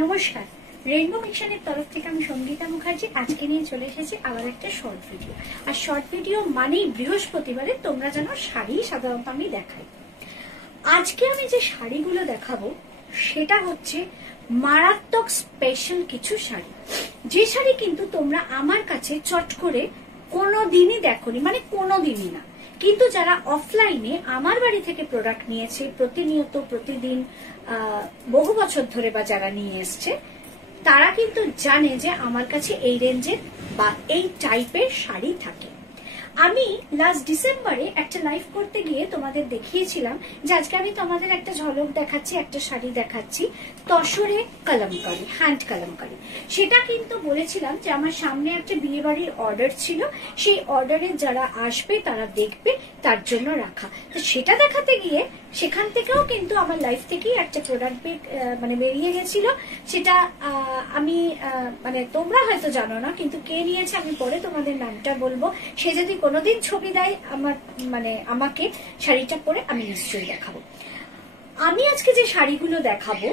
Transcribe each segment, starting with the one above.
নমস্কার, রেইনবো মিশনের তরফ থেকে আমি সঙ্গীতা মুখার্জি আজকে নিয়ে চলে এসেছি আবার একটা শর্ট ভিডিও। আর শর্ট ভিডিও মানেই বৃহস্পতিবারে তোমরা যেন শাড়ি সাধারণত আমি দেখাই। আজকে আমি যে শাড়িগুলো দেখাবো সেটা হচ্ছে মারাত্মক স্পেশাল কিছু শাড়ি, যে শাড়ি কিন্তু তোমরা আমার কাছে চট করে কোনোদিনই দেখোনি, মানে কোনোদিনই না। কিন্তু যারা অফলাইনে আমার বাড়ি থেকে প্রোডাক্ট নিয়েছে প্রতিনিয়ত প্রতিদিন বহু বছর ধরে বা যারা নিয়ে এসছে, তারা কিন্তু জানে যে আমার কাছে এই রেঞ্জের বা এই টাইপের শাড়ি থাকে। আমি লাস্ট ডিসেম্বরে একটা লাইভ করতে গিয়ে তোমাদের দেখিয়েছিলাম যে আজকে আমি তোমাদের একটা ঝলক দেখাচ্ছি, একটা শাড়ি দেখাচ্ছি তসরে কলমকারি, হ্যান্ড কলমকারি। সেটা কিন্তু বলেছিলাম যে আমার সামনে একটা বিয়ে বাড়ির অর্ডার ছিল, সেই অর্ডারে যারা আসবে তারা দেখবে তার জন্য রাখা। তো সেটা দেখাতে গিয়ে সেখান থেকেও কিন্তু আমার লাইফ থেকেই একটা প্রোডাক্ট মানে বেরিয়ে গেছিল। সেটা আমি মানে তোমরা হয়তো জানো না, কিন্তু কে নিয়েছে আমি পরে তোমাদের নামটা বলবো। সে যদি কোনোদিন ছবি দেয় আমার মানে আমাকে, শাড়িটা পরে আমি নিশ্চয়ই দেখাবো। আমি আজকে যে শাড়িগুলো দেখাবো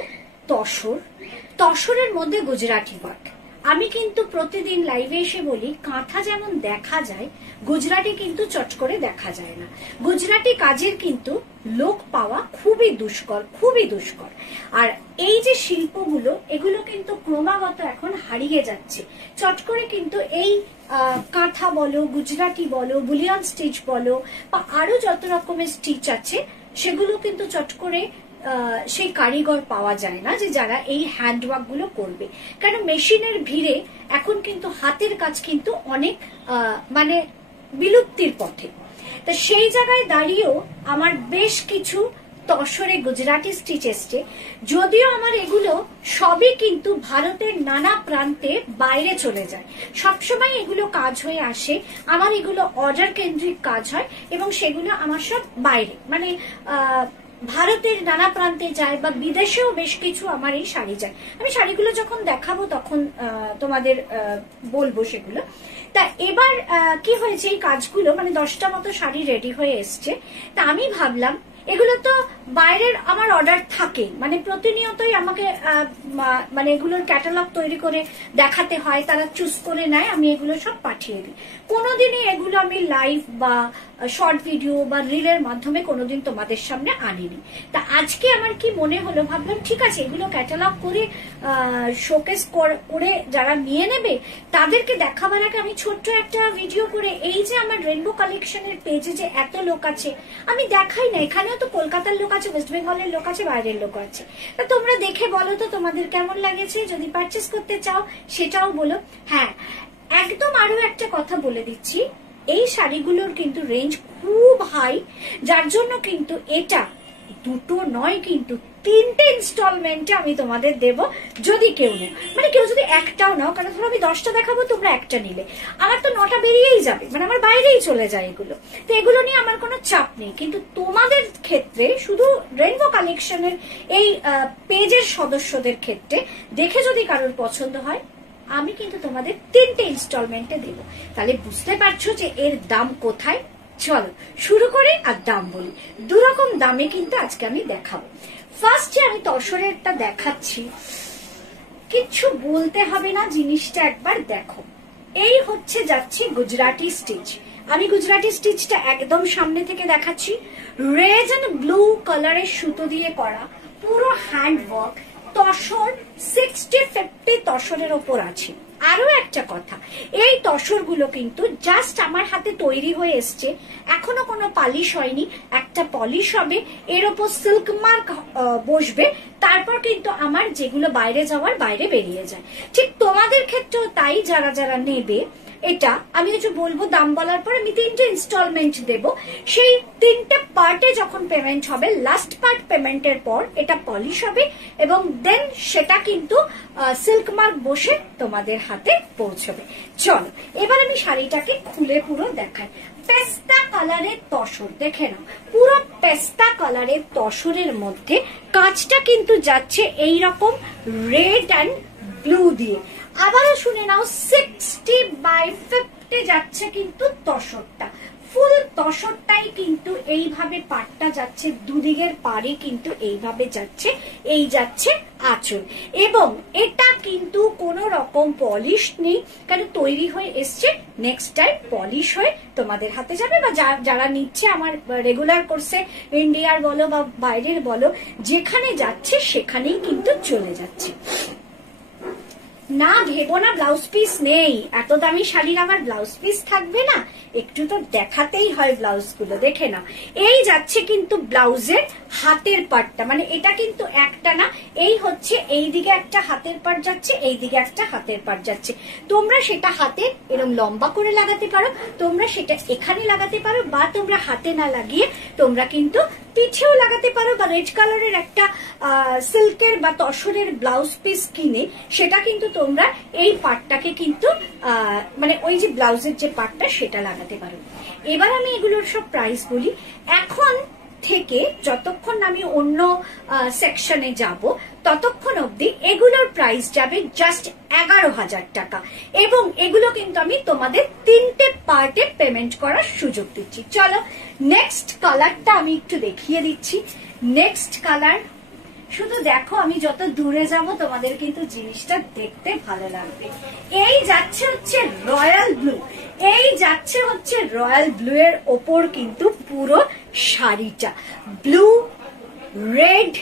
তসরের মধ্যে গুজরাটি ওয়ার্ক। আমি কিন্তু প্রতিদিন লাইভে এসে বলি, কাঁথা যেমন দেখা যায় গুজরাটি কিন্তু চট করে দেখা যায় না। গুজরাটি কাজের কিন্তু লোক পাওয়া খুবই দুষ্কর, খুবই দুষ্কর। আর এই যে শিল্পগুলো, এগুলো কিন্তু ক্রমাগত এখন হারিয়ে যাচ্ছে। চট করে কিন্তু এই কাঁথা বলো, গুজরাটি বলো, বুলিয়ান স্টিচ বলো বা আরো যত রকমের স্টিচ আছে, সেগুলো কিন্তু চট করে সেই কারিগর পাওয়া যায় না যে যারা এই হ্যান্ডওয়ার্ক গুলো করবে। কারণ মেশিনের ভিড়ে এখন কিন্তু হাতের কাজ কিন্তু অনেক মানে বিলুপ্তির পথে। তা সেই জায়গায় দাঁড়িয়েও আমার বেশ কিছু তসরে গুজরাটি স্টিচ এসছে, যদিও আমার এগুলো সবই কিন্তু ভারতের নানা প্রান্তে বাইরে চলে যায়। সবসময় এগুলো কাজ হয়ে আসে, আমার এগুলো অর্ডার কেন্দ্রিক কাজ হয় এবং সেগুলো আমার সব বাইরে, মানে ভারতের নানা প্রান্তে যায় বা বিদেশেও বেশ কিছু আমার এই শাড়ি যায়। আমি শাড়িগুলো যখন দেখাবো তখন তোমাদের বলবো সেগুলো। তা এবার কি হয়েছে, এই কাজগুলো মানে 10টা মতো শাড়ি রেডি হয়ে এসছে। তা আমি ভাবলাম এগুলো তো বাইরের আমার অর্ডার থাকে, মানে প্রতিনিয়তই আমাকে মানে এগুলোর ক্যাটালগ তৈরি করে দেখাতে হয়, তারা চুজ করে নেয়, আমি এগুলো সব পাঠিয়ে দিই। কোনোদিনই এগুলো আমি লাইভ বা শর্ট ভিডিও বা রিলের মাধ্যমে কোনোদিন তোমাদের সামনে আনিনি। তা আজকে আমার কি মনে হলো, ভাবলাম ঠিক আছে এগুলো ক্যাটালগ করে শোকেস করে যারা নিয়ে নেবে তাদেরকে দেখাবার আগে আমি ছোট্ট একটা ভিডিও করে, এই যে আমার রেইনবো কালেকশনের পেজে যে এত লোক আছে আমি দেখাই না, এখানেও তো কলকাতার লোক আছে, ওয়েস্ট বেঙ্গলের লোক আছে, বাইরের লোক আছে। তা তোমরা দেখে বলো তো তোমাদের কেমন লাগেছে, যদি পারচেস করতে চাও সেটাও বলো। হ্যাঁ, একদম আরো একটা কথা বলে দিচ্ছি, এই শাড়িগুলোর কিন্তু রেঞ্জ খুব হাই, যার জন্য কিন্তু এটা দুটো নয় কিন্তু 3টে ইনস্টলমেন্টে আমি তোমাদের দেব। যদি কেউ নেই, মানে কেউ যদি একটাও নাও, কারণ ধরো আমি 10টা দেখাবো, তোমরা একটা নিলে আমার তো 9টা বেরিয়েই যাবে, মানে আমার বাইরেই চলে যায় এগুলো। তো এগুলো নিয়ে আমার কোনো চাপ নেই, কিন্তু তোমাদের ক্ষেত্রে শুধু রেইনবো কালেকশনের এই পেজের সদস্যদের ক্ষেত্রে দেখে যদি কারোর পছন্দ হয়, আমি কিন্তু তোমাদের 3টে ইনস্টলমেন্টে দেবো। তাহলে বুঝতে পারছো যে এর দাম কোথায়। চলো শুরু করে আর দাম বলি। দুরকম দামে কিন্তু আজকে আমি দেখাবো। ফার্স্টে আমি তসরেরটা দেখাচ্ছি, কিচ্ছু বলতে হবে না, জিনিসটা একবার দেখো। এই হচ্ছে যাচ্ছে গুজরাটি স্টিচ। আমি গুজরাটি স্টিচটা একদম সামনে থেকে দেখাচ্ছি। রেড এন্ড ব্লু কালারের সুতো দিয়ে করা পুরো হ্যান্ড ওয়ার্ক। তসর 60-50 তসরের ওপর আছে। আরো একটা কথা, এই তসরগুলো কিন্তু জাস্ট আমার হাতে তৈরি হয়ে এসছে, এখনো কোনো পালিশ হয়নি। একটা পলিশ হবে, এর ওপর সিল্ক মার্ক বসবে, তারপর কিন্তু আমার যেগুলো বাইরে যাওয়ার বাইরে বেরিয়ে যায়। ঠিক তোমাদের ক্ষেত্রেও তাই, যারা যারা নেবে এটা আমি কিছু বলবো, দাম বলার পর আমি 3টে ইনস্টলমেন্ট দেব। সেই 3টে পার্টে যখন পেমেন্ট হবে, লাস্ট পার্ট পেমেন্টের পর এটা পলিশ হবে এবং দেন সেটা কিন্তু সিল্ক মার্ক বসে তোমাদের হাতে পৌঁছবে। চলো এবার আমি শাড়িটাকে খুলে পুরো দেখাই। পেস্তা কালারের তসর, দেখে নাও, পুরো পেস্তা কালারের তসরের মধ্যে কাজটা কিন্তু যাচ্ছে এইরকম রেড অ্যান্ড ব্লু দিয়ে। আবারও শুনে নাও, 60/50 যাচ্ছে কিন্তু তসরটা। ফুল তসরটাই কিন্তু এইভাবে পাটটা যাচ্ছে, দুদিকের পাড়ে কিন্তু এইভাবে যাচ্ছে, এই যাচ্ছে আঁচল। এবং এটা কিন্তু কোনো রকম পলিশ নেই, কারণ তৈরি হয়ে এসছে, নেক্সট টাইম পলিশ হয়ে তোমাদের হাতে যাবে। বা যারা নিচ্ছে আমার রেগুলার কোর্সে, ইন্ডিয়ার বলো বা বাইরের বলো, যেখানে যাচ্ছে সেখানেই কিন্তু চলে যাচ্ছে। না ভেবো না ব্লাউজ পিস নেই, এত দামি শাড়ির আবার ব্লাউজ পিস থাকবে না, একটু তো দেখাতেই হয় ব্লাউজ গুলো, দেখে নাও। এই যাচ্ছে কিন্তু ব্লাউজের হাতের পাটটা, মানে এটা কিন্তু একটা না, এই হচ্ছে এই দিকে একটা হাতের পাট যাচ্ছে, এই দিকে একটা হাতের পাট যাচ্ছে। তোমরা সেটা হাতে এরকম লম্বা করে লাগাতে পারো, তোমরা সেটা এখানে লাগাতে পারো, বা তোমরা হাতে না লাগিয়ে তোমরা কিন্তু পিঠেও লাগাতে পারো, বা রেড কালারের একটা সিল্কের বা তসরের ব্লাউজ পিস কিনে সেটা কিন্তু তোমরা এই পাটটাকে কিন্তু মানে ওই যে ব্লাউজের যে পাটটা সেটা লাগাতে পারো। এবার আমি এগুলোর সব প্রাইস বলি। এখন থেকে যতক্ষণ আমি অন্য সেকশনে যাব ততক্ষণ অবধি এগুলোর প্রাইস যাবে জাস্ট 11,000 টাকা, এবং এগুলো কিন্তু আমি তোমাদের 3টে পার্টে পেমেন্ট করার সুযোগ দিচ্ছি। চলো নেক্সট কালারটা আমি একটু দেখিয়ে দিচ্ছি। নেক্সট কালার শুধু দেখো, আমি যত দূরে যাব তোমাদের কিন্তু জিনিসটা দেখতে ভালো লাগবে। এই যাচ্ছে হচ্ছে রয়্যাল ব্লু, এই যাচ্ছে হচ্ছে রয়্যাল ব্লু এর ওপর কিন্তু পুরো শাড়িটা blue, red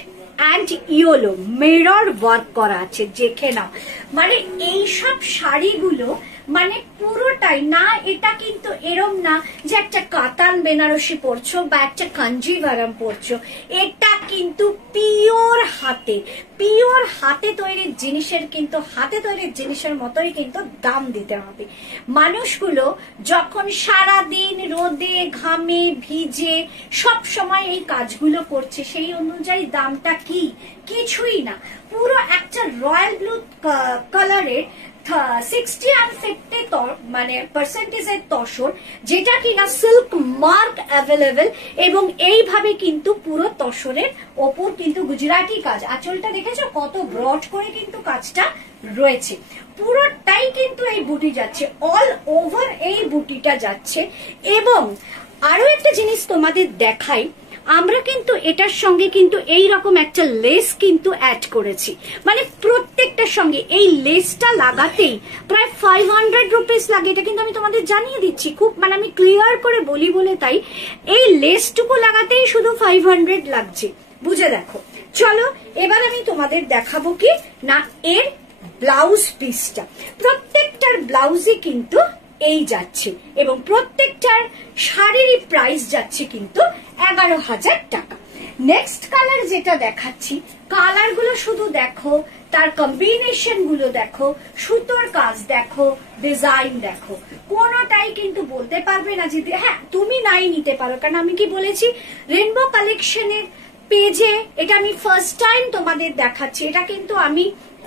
and yellow mirror work করা আছে, দেখে নাও। মানে এইসব শাড়িগুলো মানে পুরোটাই না, এটা কিন্তু এরম না যে একটা কাতান বেনারসি পরছো বা একটা কাঞ্জিভারাম পরছো, এটা কিন্তু পিওর হাতে তৈরির জিনিসের, কিন্তু হাতে তৈরির জিনিসের মতোই কিন্তু দাম দিতে হবে। মানুষগুলো যখন সারাদিন রোদে ঘামে ভিজে সব সময় এই কাজগুলো করছে, সেই অনুযায়ী দামটা কি? কিছুই না। পুরো একটা রয়্যাল ব্লু কালারের 60 and 50 মানে পার্সেন্টেজের তসর, যেটা কিনা সিল্ক মার্ক অ্যাভেলেবেল, এবং এইভাবে কিন্তু পুরো তসরের ওপর কিন্তু গুজরাটি কাজ। আঁচলটা দেখেছো কত ব্রড করে কিন্তু কাজটা রয়েছে, পুরোটাই কিন্তু এই বুটি যাচ্ছে, অল ওভার এই বুটিটা যাচ্ছে। এবং আরো একটা জিনিস তোমাদের দেখাই, আমরা কিন্তু এটার সঙ্গে কিন্তু এই রকম একটা লেস কিন্তু অ্যাড করেছি, মানে প্রত্যেকটার সঙ্গে এই লেসটা লাগাতেই প্রায় 500 রুপিস লাগে। এটা কিন্তু আমি তোমাদের জানিয়ে দিচ্ছি, খুব মানে আমি ক্লিয়ার করে বলি বলে তাই, এই লেসটুকু লাগাতেই শুধু 500 লাগছে, বুঝে দেখো। চলো এবার আমি তোমাদের দেখাবো কি না এর ব্লাউজ পিসটা। প্রত্যেকটার ব্লাউজে কিন্তু এই যাচ্ছে, এবং প্রত্যেকটার শাড়ির প্রাইস যাচ্ছে কিন্তু 11,000 টাকা। নেক্সট কালার যেটা দেখাচ্ছি, কালার গুলো শুধু দেখো, তার কম্বিনেশন গুলো দেখো, সুতোর কাজ দেখো, ডিজাইন দেখো, কোনোটাই কিন্তু বলতে পারবে না যে হ্যাঁ তুমি নাই নিতে পারো। কারণ আমি কি বলেছি, রেনবো কালেকশনের পেজে এটা আমি ফার্স্ট টাইম তোমাদের দেখাচ্ছি। এটা কিন্তু আমি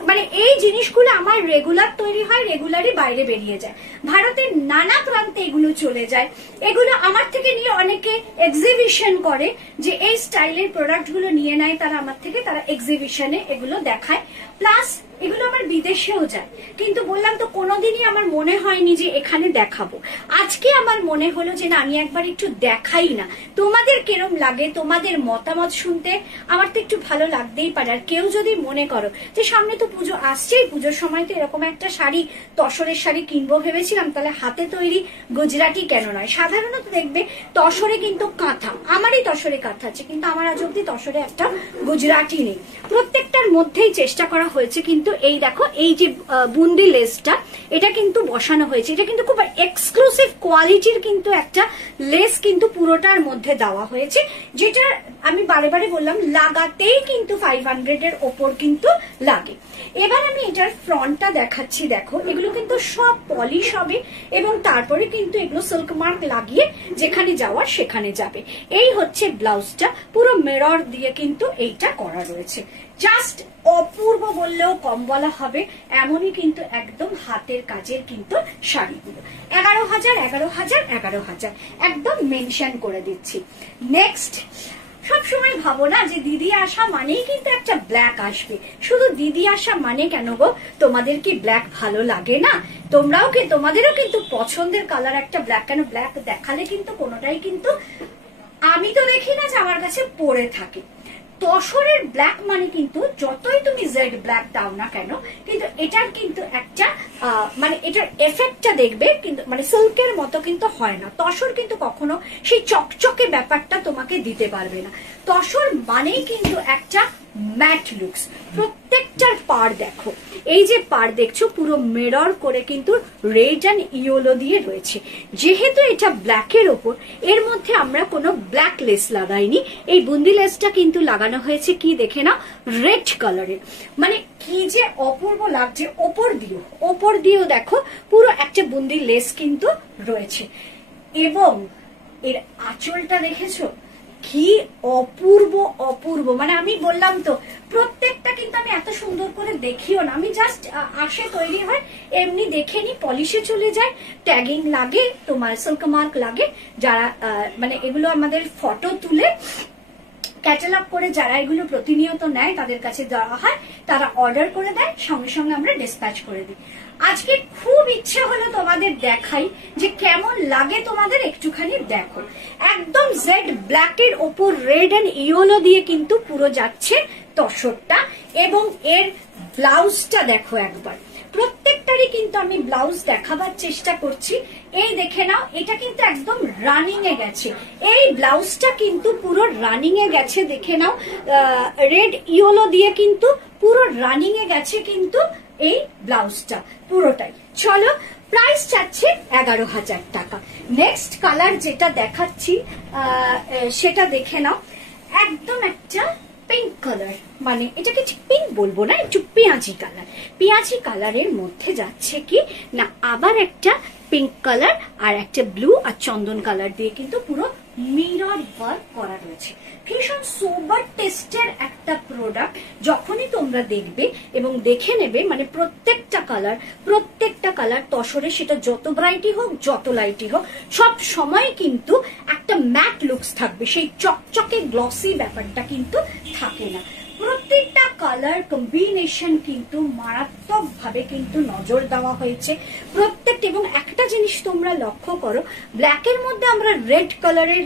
মানে এই জিনিসগুলো আমার রেগুলার তৈরি হয়, রেগুলারই বাইরে বেরিয়ে যায়, ভারতের নানা প্রান্তে এগুলো চলে যায়। এগুলো আমার থেকে নিয়ে অনেকে এক্সিবিশন করে, যে এই স্টাইলের প্রোডাক্ট গুলো নিয়ে নেয় তারা আমার থেকে, তারা এক্সিবিশনে এগুলো দেখায়, প্লাস এগুলো আমার বিদেশেও যায়। কিন্তু বললাম তো কোনোদিনই আমার মনে হয়নি যে এখানে দেখাবো। আজকে আমার মনে হলো যে না, আমি একবার একটু দেখাই না, তোমাদের কিরম লাগে, তোমাদের মতামত শুনতে আমার তো একটু ভালো লাগতেই পারে। আর কেউ যদি মনে করো যে সামনে তো পুজো আসছেই, পুজোর সময় তো এরকম একটা শাড়ি, তসরের শাড়ি কিনবো ভেবেছিলাম, তাহলে হাতে তৈরি গুজরাটি কেন নয়। সাধারণত দেখবে তসরে কিন্তু কাঁথা, আমারই তসরে কাঁথা আছে, কিন্তু আমার আজ অব্দি তসরে একটা গুজরাটি নেই। প্রত্যেকটার মধ্যেই চেষ্টা করা হয়েছে কিন্তু এই দেখো, এই যে বুন্দি লেসটা এটা কিন্তু বসানো হয়েছে, এটা কিন্তু খুব এক্সক্লুসিভ কোয়ালিটির কিন্তু একটা লেস কিন্তু পুরোটার মধ্যে দেওয়া হয়েছে, যেটা আমি বারে বারে বললাম লাগাতেই কিন্তু 500 এর ওপর কিন্তু লাগে। এবার আমি এটার ফ্রন্টটা দেখাচ্ছি, দেখো এগুলো কিন্তু সব পলিশ হবে, এবং তারপরে কিন্তু এগুলো সিল্ক মার্ক লাগিয়ে যেখানে যাওয়ার সেখানে যাবে। এই হচ্ছে ব্লাউজটা, পুরো মিরর দিয়ে কিন্তু এইটা করা রয়েছে। জাস্ট অপূর্ব বললেও কম বলা হবে, এমনই কিন্তু একদম হাতের কাজের কিন্তু শাড়িগুলো। 11,000 11,000 11,000 একদম মেনশন করে দিচ্ছি। নেক্সট সবসময় ভাবো না যে দিদি আসা মানেই কিন্তু একটা ব্ল্যাক আসবে, শুধু দিদি আসা মানে কেন গো, তোমাদের কি ব্ল্যাক ভালো লাগে না? তোমরাও কি, তোমাদেরও কিন্তু পছন্দের কালার একটা ব্ল্যাক, কেন ব্ল্যাক দেখালে কিন্তু কোনোটাই কিন্তু আমি তো দেখি না যে আমার কাছে পরে থাকে। তসরের ব্ল্যাক মানে কিন্তু যতই তুমি জেড ব্ল্যাক দাও না কেন, কিন্তু এটার কিন্তু একটা মানে এটার এফেক্টটা দেখবে কিন্তু মানে সিল্কের মতো কিন্তু হয় না। তসর কিন্তু কখনো সেই চকচকে ব্যাপারটা তোমাকে দিতে পারবে না। তসর মানেই কিন্তু একটা ম্যাট লুকস। প্রত্যেকটার পার দেখো, এই যে পার দেখছো পুরো মিরর করে কিন্তু রেড অ্যান্ড ইয়েলো দিয়ে রয়েছে। যেহেতু এটা ব্ল্যাকের ওপর, এর মধ্যে আমরা কোনো ব্ল্যাক লেস লাগাইনি, এই বুন্দি লেসটা কিন্তু লাগানো হয়েছে কি দেখে না, রেড কালারের। মানে কি যে অপূর্ব লাগছে। ওপর দিয়েও দেখো পুরো একটা বুন্দি লেস কিন্তু রয়েছে। এবং এর আঁচলটা দেখেছো কি অপূর্ব অপূর্ব। মানে আমি বললাম তো প্রত্যেকটা কিন্তু আমি এত সুন্দর করে দেখিও না, আমি জাস্ট আসে তৈরি হয় এমনি দেখে নি, পলিশে চলে যায়, ট্যাগিং লাগে, তোমার সিল্ক মার্ক লাগে। যারা মানে এগুলো আমাদের ফটো তুলে ক্যাটালগ করে যারা এগুলো প্রতিনিয়ত নেয় তাদের কাছে দেওয়া হয়, তারা অর্ডার করে দেয়, সঙ্গে সঙ্গে আমরা ডিসপ্যাচ করে দিই। আজকে খুব ইচ্ছে হলো তোমাদের দেখাই যে কেমন লাগে, তোমাদের একটুখানি দেখো। একদম জেড ব্ল্যাকের ওপর রেড এন্ড ইয়েলো দিয়ে কিন্তু পুরো যাচ্ছে তসরটা। এবং এর ব্লাউজটা দেখো একবার, প্রত্যেকটারই কিন্তু আমি ব্লাউজ দেখাবার চেষ্টা করছি। এই দেখে নাও, এটা কিন্তু একদম রানিং এ গেছে, এই ব্লাউজটা কিন্তু পুরো রানিং এ গেছে। দেখে নাও রেড ইয়েলো দিয়ে কিন্তু পুরো রানিং এ গেছে কিন্তু এই ব্লাউজটা পুরোটাই। চলো, প্রাইস চাচ্ছে 11,000 টাকা। নেক্সট কালার যেটা দেখাচ্ছি সেটা দেখে নাও, একদম একটা পিঙ্ক কালার, মানে এটাকে ঠিক পিঙ্ক বলবো না, একটু পেঁয়াজি কালার। পেঁয়াজি কালারের মধ্যে যাচ্ছে কি না আবার একটা পিঙ্ক কালার আর একটা ব্লু আর চন্দন কালার দিয়ে কিন্তু পুরো মিরর ওয়ার্ক করা রয়েছে। ভীষণ সোবার টেস্টের একটা প্রোডাক্ট। যখনই তোমরা দেখবে এবং দেখে নেবে, মানে প্রত্যেকটা কালার তসরে, সেটা যত ব্রাইটই হোক যত লাইটই হোক, সব সময় কিন্তু একটা ম্যাট লুকস থাকবে, সেই চকচকে গ্লসি ব্যাপারটা কিন্তু থাকে না। প্রত্যেকটা কালার কম্বিনেশন কিন্তু মারাত্মক ভাবে কিন্তু নজর দেওয়া হয়েছে প্রত্যেকটা। এবং একটা জিনিস তোমরা লক্ষ্য করো, ব্ল্যাকের মধ্যে আমরা রেড কালারের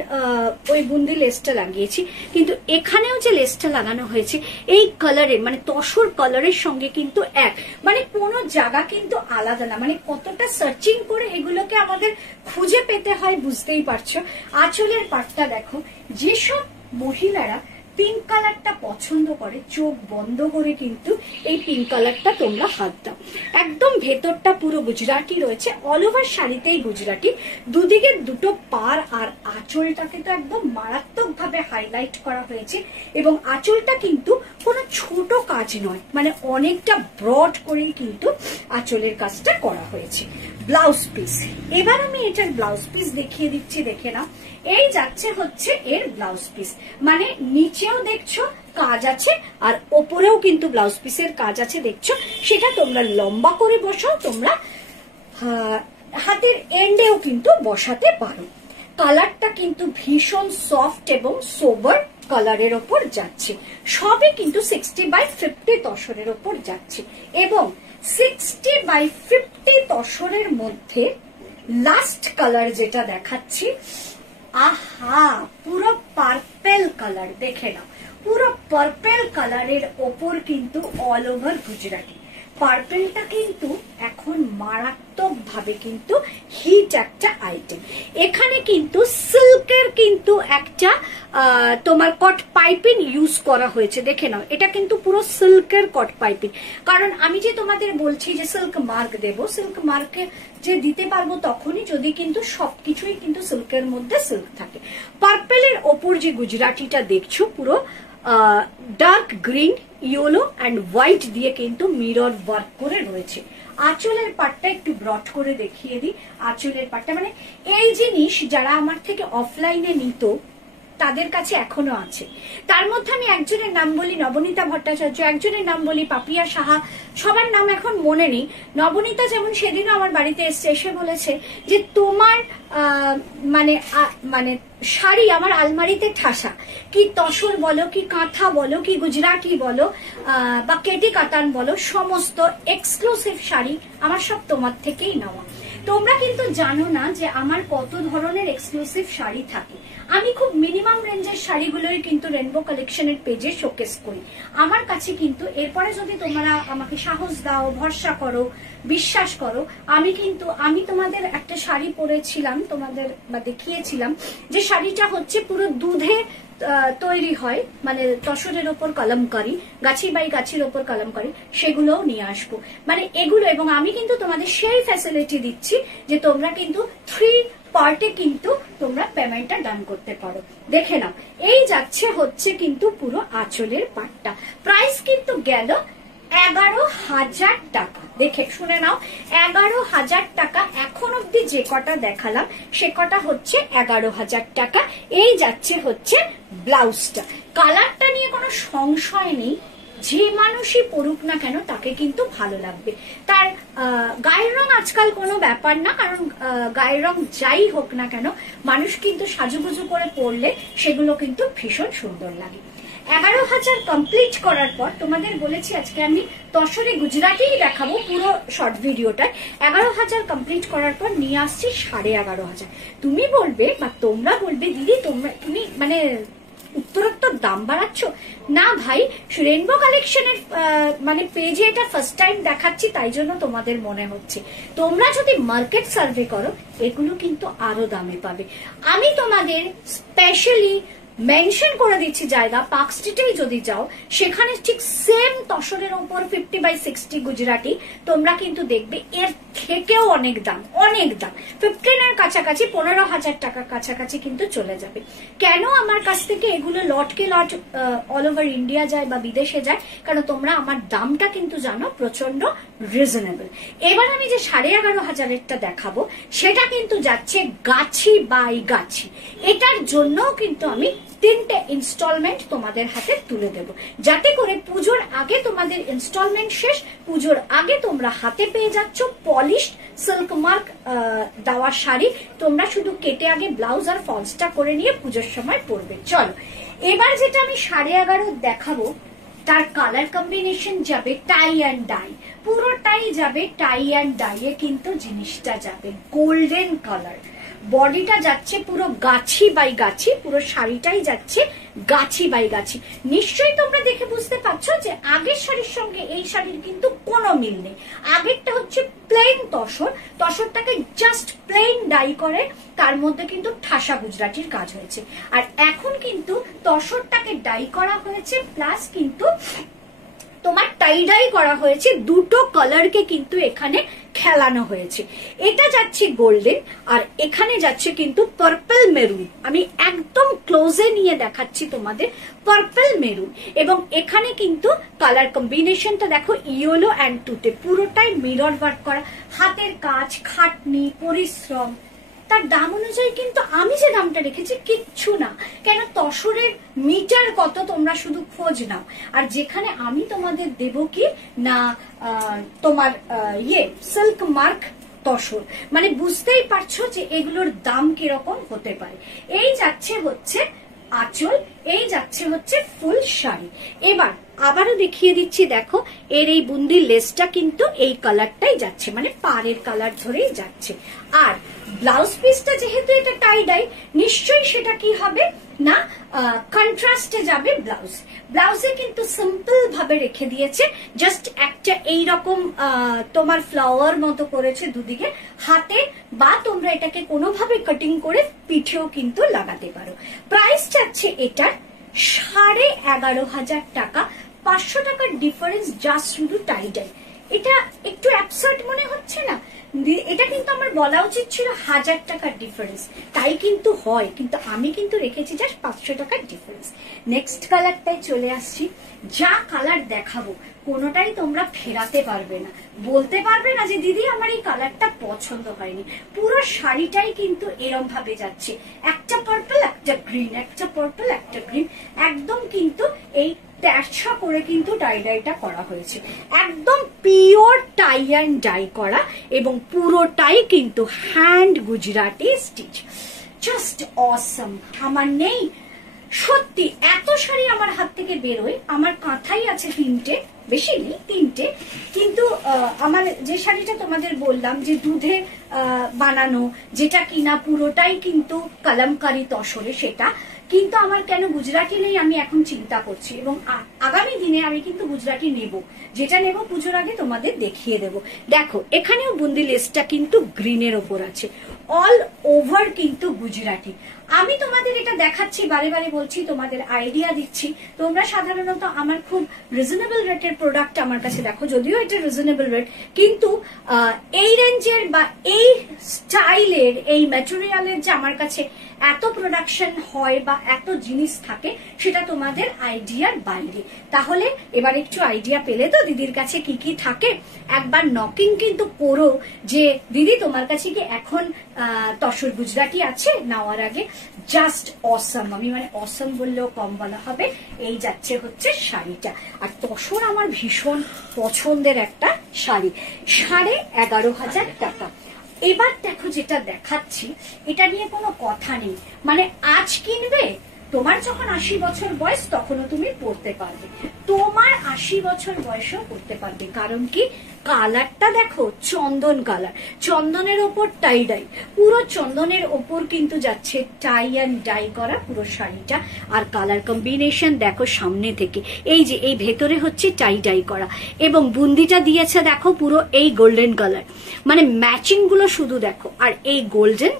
ওই বুন্দি লেসটা লাগিয়েছি, কিন্তু এখানেও যে লেসটা লাগানো হয়েছে এই কালারের মানে তসর কালারের সঙ্গে কিন্তু এক, মানে কোনো জায়গা কিন্তু আলাদা না। মানে কতটা সার্চিং করে এগুলোকে আমাদের খুঁজে পেতে হয় বুঝতেই পারছো। আঁচলের পাটটা দেখো, যেসব মহিলারা পিঙ্ক কালারটা পছন্দ করে চোখ বন্ধ করে কিন্তু এই পিঙ্ক কালারটা তোমরা হাত দাও। একদম ভেতরটা পুরো গুজরাটি রয়েছে, অল ওভার শাড়িতেই গুজরাটি, দুদিকে দুটো পার আর আঁচলটাকে তো একদম মারাত্মক ভাবে হাইলাইট করা হয়েছে। এবং আঁচলটা কিন্তু কোনো ছোট কাজ নয়, মানে অনেকটা ব্রড করেই কিন্তু আঁচলের কাজটা করা হয়েছে। ব্লাউজ পিস, এবার আমি এটার ব্লাউজ পিস দেখিয়ে দিচ্ছি, দেখে নাও। এই যাচ্ছে হচ্ছে এর ব্লাউজ পিস, মানে নিচেও দেখছো কাজ আছে আর ওপরেও কিন্তু ব্লাউজ পিসের কাজ আছে, দেখছো। সেটা তোমরা লম্বা করে বসাও, তোমরা হাতের এন্ডেও কিন্তু বসাতে পারো। কালারটা কিন্তু ভীষণ সফট এবং সোবার কালারের ওপর যাচ্ছে, সবই কিন্তু 60/50 তসরের ওপর যাচ্ছে। এবং 60/50 তসরের মধ্যে লাস্ট কালার যেটা দেখাচ্ছি, আহা পুরো পার্পেল কালার, দেখে নাও পুরো পার্পেল কালারের ওপর কিন্তু অল ওভার গুজরাটি। পার্পেলটা কিন্তু এখন মারাত্মক ভাবে কিন্তু হিট একটা আইটেম। এখানে কিন্তু সিল্কের কিন্তু একটা তোমার কট পাইপিং ইউজ করা হয়েছে, দেখে নাও। এটা কিন্তু পুরো সিল্কের কট পাইপিং, কারণ আমি যে তোমাদের বলছি যে সিল্ক মার্ক দেব, সিল্ক মার্কে যে দিতে পারবো তখনই যদি কিন্তু সবকিছুই কিন্তু সিল্কের মধ্যে সিল্ক থাকে। পার্পেলের ওপর যে গুজরাটিটা দেখছো পুরো dark green, yellow and white দিয়ে কিন্তু মিরর ওয়ার্ক করে রয়েছে। আঁচলের পাটটা একটু ব্রড করে দেখিয়ে দিই। আঁচলের পাটটা মানে এই জিনিস যারা আমার থেকে অফলাইনে নিত তাদের কাছে এখনো আছে। তার মধ্যে আমি একজনের নাম বলি নবনীতা ভট্টাচার্য, একজনের নাম বলি পাপিয়া সাহা, সবার নাম এখন মনে নেই। নবনীতা যেমন সেদিনও আমার বাড়িতে এসে বলেছে যে তোমার মানে শাড়ি আমার আলমারিতে ঠাসা, কি তসর বলো, কি কাঁথা বলো, কি গুজরাটি বলো, বা কেটি কাতান বলো, সমস্ত এক্সক্লুসিভ শাড়ি আমার সব তোমার থেকেই নেওয়া। তোমরা কিন্তু জানো না যে আমার কত ধরনের এক্সক্লুসিভ শাড়ি থাকে। আমি খুব মিনিমাম রেঞ্জের শাড়িগুলোই কিন্তু রেনবো কালেকশনের পেজে শোকেস করি। আমার কাছে কিন্তু এরপরে যদি তোমরা আমাকে সাহস দাও, ভরসা করো, বিশ্বাস করো, আমি তোমাদের একটা শাড়ি পরেছিলাম, তোমাদের বা দেখিয়েছিলাম, যে শাড়িটা হচ্ছে পুরো দুধে তৈরি হয়, মানে তসরের ওপর কলমকারি, গাছি বাই গাছির ওপর কলমকারি, সেগুলোও নিয়ে আসবো। মানে এগুলো, এবং আমি কিন্তু তোমাদের সেই ফ্যাসিলিটি দিচ্ছি যে তোমরা কিন্তু 3 পার্টে কিন্তু তোমরা পেমেন্টটা ডান করতে পারো। দেখে নাও, এই যাচ্ছে হচ্ছে কিন্তু পুরো আঁচলের পাটটা। প্রাইস কিন্তু গেল 11,000 টাকা। দেখে শুনে নাও, 11,000 টাকা। এখন অব্দি যে কটা দেখালাম সে কটা হচ্ছে 11,000 টাকা। এই যাচ্ছে হচ্ছে ব্লাউজটা। কালারটা নিয়ে কোনো সংশয় নেই, যে মানুষই পড়ুক না কেন তাকে কিন্তু ভালো লাগবে। তার গায়ের রং আজকাল কোনো ব্যাপার না, কারণ গায়ের রং যাই হোক না কেন মানুষ কিন্তু সাজুগুজু করে পরলে সেগুলো কিন্তু ভীষণ সুন্দর লাগে। 11,000 কমপ্লিট করার পর তোমাদের বলেছি আজকে আমি তসরে গুজরাটি দেখাবো পুরো শর্ট ভিডিওটায়। 11,000 কমপ্লিট করার পর নিয়ে আসছি 11,500। তুমি বলবে বা তোমরা বলবে দিদি তুমি মানে উত্তরোত্তর দাম বাড়াচ্ছ। না ভাই, রেনবো কালেকশনের মানে পেজে এটা ফার্স্ট টাইম দেখাচ্ছি, তাই জন্য তোমাদের মনে হচ্ছে। তোমরা যদি মার্কেট সার্ভে করো এগুলো কিন্তু আরো দামে পাবে। আমি তোমাদের স্পেশালি মেনশন করে দিচ্ছি জায়গা, পার্ক স্ট্রিটেই যদি যাও সেখানে ঠিক সেম তসরের উপর 50/60 গুজরাটি তোমরা কিন্তু দেখবে এর থেকেও অনেক দাম, অনেক দাম। 15 এর কাছাকাছি, 15,000 টাকার কাছাকাছি কিন্তু চলে যাবে। কেন আমার কাছ থেকে এগুলো লটকে লট অল ওভার ইন্ডিয়া যায় বা বিদেশে যায়? কারণ তোমরা আমার দামটা কিন্তু জানো প্রচন্ড রিজনেবল। এবার আমি যে 11,500-এরটা দেখাবো সেটা কিন্তু যাচ্ছে গাছি বাই গাছি। এটার জন্যও কিন্তু আমি 3টে ইনস্টলমেন্ট তোমাদের হাতে তুলে দেব, যাতে করে পুজোর আগে তোমাদের ইনস্টলমেন্ট শেষ, পুজোর আগে তোমরা হাতে পেয়ে যাচ্ছ পলিশ সিল্ক মার্ক দেওয়া শাড়ি। তোমরা শুধু কেটে আগে ব্লাউজ আর ফলসটা করে নিয়ে পুজোর সময় পরবে। চলো, এবার যেটা আমি 11,500 দেখাবো তার কালার কম্বিনেশন যাবে টাই অ্যান্ড ডাই, পুরোটাই যাবে টাই অ্যান্ড ডাইয়ে কিন্তু জিনিসটা যাবে গোল্ডেন কালার। বডিটা যাচ্ছে পুরো গাছি বাই গাছি, পুরো শাড়িটাই যাচ্ছে গাছি বাই গাছি। নিশ্চয়ই তোমরা দেখে বুঝতে পারছো যে আগের শাড়ির সঙ্গে এই শাড়ির কিন্তু কোনো মিল নেই। আগেরটা হচ্ছে plane tussar, তসরটাকে just plane die করে তার মধ্যে কিন্তু ঠাসা গুজরাটির কাজ হয়েছে। আর এখন কিন্তু তসরটাকে ডাই করা হয়েছে, প্লাস কিন্তু তোমার টাইডাই করা হয়েছে, দুটো কালারকে কিন্তু এখানে খেলানো হয়েছে। এটা যাচ্ছে গোল্ডেন আর এখানে যাচ্ছে কিন্তু পার্পল মেরুন। আমি একদম ক্লোজে নিয়ে দেখাচ্ছি তোমাদের পার্পল মেরুন, এবং এখানে কিন্তু কালার কম্বিনেশনটা দেখো ইয়েলো অ্যান্ড টুটে, পুরোটাই মিরর ওয়ার্ক করা, হাতের কাজ, খাটনি, পরিশ্রম। তার দাম অনুযায়ী কিন্তু আমি যে দামটা রেখেছি কিচ্ছু না। কেন, তসরের মিটার কত তোমরা শুধু খোঁজ নাও। আর যেখানে আমি তোমাদের দেব কি না তোমার সিল্ক মার্ক তসর, মানে বুঝতেই পারছো যে এগুলোর দাম কিরকম হতে পারে। এই যাচ্ছে হচ্ছে আঁচল, এই যাচ্ছে হচ্ছে ফুল শাড়ি। এবার আবারও দেখিয়ে দিচ্ছি, দেখো এর এই বুন্দির লেসটা কিন্তু এই কালারটাই যাচ্ছে, মানে পাড়ের কালার ধরেই যাচ্ছে। আর ব্লাউজ পিসটা যেহেতু এটা টাই ডাই, নিশ্চয়ই সেটা কি হবে না কন্ট্রাস্টে যাবে ব্লাউজ। ব্লাউজে কিন্তু সিম্পল ভাবে রেখে দিয়েছে, জাস্ট একটা এইরকম তোমার ফ্লাওয়ার মতো করেছে দুদিকে হাতে, বা তোমরা এটাকে কোনোভাবে কাটিং করে পিঠেও কিন্তু লাগাতে পারো। প্রাইস যাচ্ছে এটার 11,500 টাকা। 500 টাকার ডিফারেন্স জাস্ট শুধু টাই ডাই। এটা একটু অ্যাবসার্ড মনে হচ্ছে না? এটা কিন্তু আমার বলা উচিত ছিল 1000 টাকার ডিফারেন্স, তাই কিন্তু হয়, কিন্তু আমি কিন্তু রেখেছি জাস্ট 500 টাকার ডিফারেন্স। নেক্সট কালারটাই চলে আসছি। যা কালার দেখাবো কোনোটাই তোমরা ফেরাতে পারবে না, বলতে পারবে না যে দিদি আমার এই কালারটা পছন্দ হয়নি। পুরো শাড়িটাই কিন্তু এরম ভাবে যাচ্ছে, একটা পার্পল একটা গ্রিন, একটা পার্পল একটা গ্রিন, একদম কিন্তু এই ট্যাচা করে কিন্তু ডাইটা করা হয়েছে, একদম পিওর টাই অ্যান্ড ডাই করা, এবং পুরোটাই কিন্তু হ্যান্ড গুজরাটি স্টিচ। জাস্ট অসম। আমার নেই সত্যি এত শাড়ি আমার হাত থেকে বেরোয়, আমার কাঁথাই আছে 3টে, বেশি নেই 3টে, কিন্তু আমার যে শাড়িটা তোমাদের বললাম যে দুধে বানানো, যেটা কিনা পুরোটাই কিন্তু কলমকারি তসরে, সেটা কিন্তু আমার কেন গুজরাটি নেই আমি এখন চিন্তা করছি, এবং আগামী দিনে আমি কিন্তু গুজরাটি নেব, যেটা নেব পুজোর আগে তোমাদের দেখিয়ে দেব। দেখো এখানেও বুন্দি লেসটা কিন্তু গ্রিনের ওপর আছে, অল ওভার কিন্তু গুজরাটি। আমি তোমাদের এটা দেখাচ্ছি, বারে বারে বলছি, তোমাদের আইডিয়া দিচ্ছি। তোমরা সাধারণত আমার খুব রিজনেবল রেটের প্রোডাক্ট আমার কাছে দেখো, যদিও এটা রিজনেবল রেট, কিন্তু এই রেঞ্জের বা এই স্টাইলের এই ম্যাটেরিয়ালের যে আমার কাছে এত প্রোডাকশন হয় বা এত জিনিস থাকে, সেটা তোমাদের আইডিয়ার বাইরে। তাহলে এবার একটু আইডিয়া পেলে তো দিদির কাছে কি কি থাকে, একবার নকিং কিন্তু করো যে দিদি তোমার কাছে কি এখন তসর গুজরাটি আছে, নেওয়ার আগে। জাস্ট অসম, আমি মানে অসম বললেও কম বলা হবে। এই যাচ্ছে হচ্ছে শাড়িটা, আর তসর আমার ভীষণ পছন্দের একটা শাড়ি, 11,500 টাকা। এবার দেখো যেটা দেখাচ্ছি, এটা নিয়ে কোনো কথা নেই, মানে আজ কিনবে, তোমার যখন 80 বছর বয়স তখনও তুমি পড়তে পারবে, তোমার 80 বছর বয়সেও পড়তে পারবে। কারণ কি, কালারটা দেখো চন্দন কালার, চন্দনের ওপর টাই ডাই, পুরো চন্দনের ওপর কিন্তু যাচ্ছে টাই অ্যান্ড ডাই করা পুরো শাড়িটা। আর কালার কম্বিনেশন দেখো সামনে থেকে, এই যে এই ভেতরে হচ্ছে টাই ডাই করা, এবং বুন্দিটা দিয়েছে দেখো পুরো এই গোল্ডেন কালার, মানে ম্যাচিং গুলো শুধু দেখো। আর এই গোল্ডেন,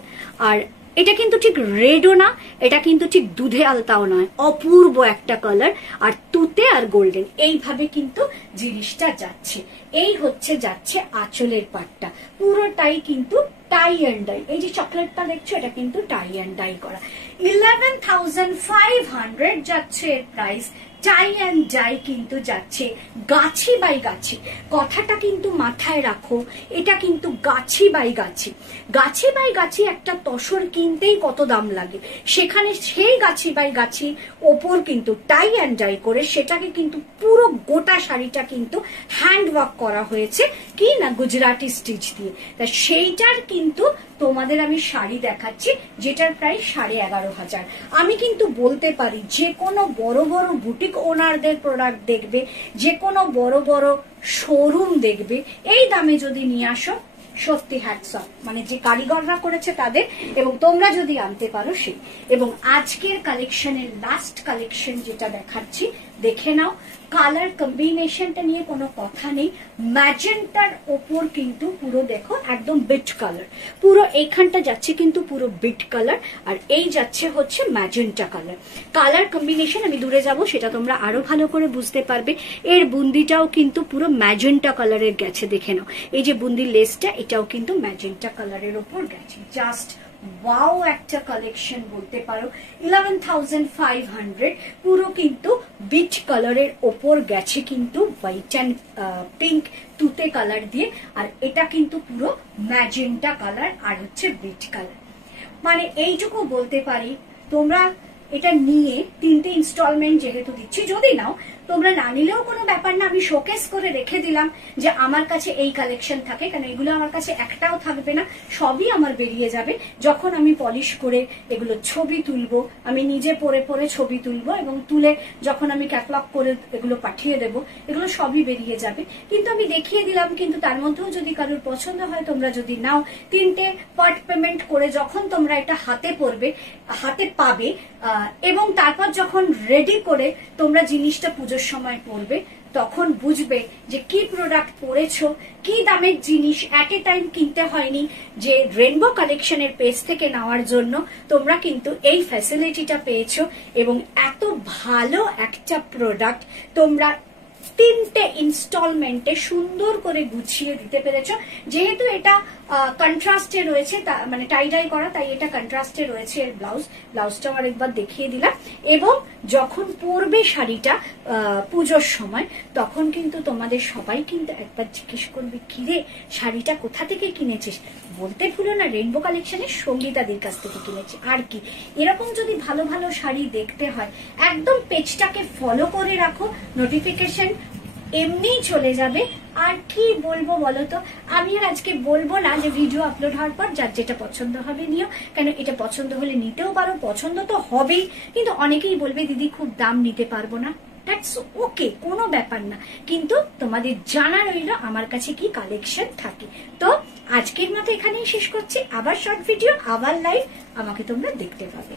আর এটা কিন্তু ঠিক রেডও না, এটা কিন্তু ঠিক দুধে আলতাও নয়, অপূর্ব একটা কালার, আর তুতে আর গোল্ডেন এইভাবে কিন্তু জিনিসটা যাচ্ছে। এই হচ্ছে যাচ্ছে আঁচলের পাটটা, পুরোটাই কিন্তু টাই অ্যান্ড ডাই। এই যে চকলেটটা দেখছো, এটা কিন্তু টাই অ্যান্ড ডাই করা। 11,500 যাচ্ছে প্রাইস। টাই অ্যান্ড ডাই কিন্তু যাচ্ছে গাছি বাই গাছি, কথাটা কিন্তু মাথায় রাখো, এটা কিন্তু গাছি বাই গাছি। গাছি বাই গাছি একটা তসর কিনতেই কত দাম লাগে, সেখানে সেই গাছি বাই গাছি ওপর কিন্তু টাই অ্যান্ড ডাই করে সেটাকে কিন্তু পুরো গোটা শাড়িটা কিন্তু হ্যান্ড ওয়ার্ক করা হয়েছে, কি না গুজরাটি স্টিচ দিয়ে। তা সেইটার কিন্তু তোমাদের আমি শাড়ি দেখাচ্ছি, যেটার প্রাইস 11,500। আমি কিন্তু বলতে পারি যে কোনো বড় বড় বুটিক ওনারদের প্রোডাক্ট দেখবে, যে কোনো বড় বড় শোরুম দেখবে, এই দামে যদি নিয়ে আসো, সত্যি হ্যাটস অফ, মানে যে কারিগররা করেছে তাদের, এবং তোমরা যদি আনতে পারো সেই। এবং আজকের কালেকশনের লাস্ট কালেকশন যেটা দেখাচ্ছি, দেখে নাও। কালার কম্বিনেশনটা নিয়ে কোনো কথা নেই, ম্যাজেন্টার ওপর কিন্তু পুরো দেখো একদম বিট কালার, পুরো এইখানটা যাচ্ছে কিন্তু পুরো বিট কালার, আর এই যাচ্ছে হচ্ছে ম্যাজেন্টা কালার। কালার কম্বিনেশন আমি দূরে যাব, সেটা তোমরা আরো ভালো করে বুঝতে পারবে। এর বুন্দিটাও কিন্তু পুরো ম্যাজেন্টা কালারের গেছে, দেখে নাও। এই যে বুন্দির লেসটা, এটাও কিন্তু ম্যাজেন্টা কালারের ওপর গেছে। জাস্ট ওয়াও একটা কালেকশন বলতে পারো। 11,500 পুরো কিন্তু বিচ কালারের ওপর গেছে কিন্তু হোয়াইট অ্যান্ড পিঙ্ক তুতে কালার দিয়ে, আর এটা কিন্তু পুরো ম্যাজেন্টা কালার আর হচ্ছে বিচ কালার। মানে এইটুকু বলতে পারি, তোমরা এটা নিয়ে 3টে ইনস্টলমেন্ট যেহেতু দিচ্ছি, যদি নাও, তোমরা না নিলেও কোনো ব্যাপার না, আমি শোকেস করে রেখে দিলাম যে আমার কাছে এই কালেকশন থাকে, কারণ এগুলো আমার কাছে একটাও থাকবে না, সবই আমার বেরিয়ে যাবে যখন আমি পলিশ করে এগুলো ছবি তুলবো, আমি নিজে পরে পরে ছবি তুলবো, এবং তুলে যখন আমি ক্যাটলগ করে এগুলো পাঠিয়ে দেব, এগুলো সবই বেরিয়ে যাবে। কিন্তু আমি দেখিয়ে দিলাম, কিন্তু তার মধ্যেও যদি কারোর পছন্দ হয়, তোমরা যদি নাও, 3টে পার্ট পেমেন্ট করে যখন তোমরা এটা হাতে পড়বে, হাতে পাবে, এবং তারপর যখন রেডি করে তোমরা জিনিসটা পুজোর সময় পড়বে, তখন বুঝবে যে কি প্রোডাক্ট পরেছো, কি দামের জিনিস। এট এ টাইম কিনতে হয়নি, যে রেনবো কালেকশনের পেজ থেকে নেওয়ার জন্য তোমরা কিন্তু এই ফ্যাসিলিটিটা পেয়েছো, এবং এত ভালো একটা প্রোডাক্ট তোমরা 3টে ইনস্টলমেন্টে সুন্দর করে গুছিয়ে দিতে পেরেছো। যেহেতু এটা কন্ট্রাস্টে রয়েছে, মানে টাই ডাই করা, তাই এটা কন্ট্রাস্টে রয়েছে ব্লাউজটাও আরেকবার দেখিয়ে দিলাম। এবং যখন পরবে শাড়িটা পুজোর সময়, তখন কিন্তু তোমাদের সবাই কিন্তু একবার জিজ্ঞেস করবে, কিরে শাড়িটা কোথা থেকে কিনেছিস? বলতে ভুলো না, রেইনবো কালেকশনের সঙ্গীতাদির কাছ থেকে কিনেছি। আর কি, এরকম যদি ভালো ভালো শাড়ি দেখতে হয়, একদম পেজটাকে ফলো করে রাখো, নোটিফিকেশন এমনিই চলে যাবে। আর কি বলবো বলো তো, আমি আর আজকে বলবো না যে ভিডিও আপলোড হওয়ার পর যার যেটা পছন্দ হবে নিও, কেন এটা পছন্দ হলে নিতেও পারো, পছন্দ তো হবেই, কিন্তু অনেকেই বলবে দিদি খুব দাম নিতে পারবো না। দ্যাটস ওকে, কোনো ব্যাপার না, কিন্তু তোমাদের জানা রইল আমার কাছে কি কালেকশন থাকে। তো আজকের মতো এখানেই শেষ করছি, আবার শর্ট ভিডিও, আবার লাইভ আমাকে তোমরা দেখতে পাবে।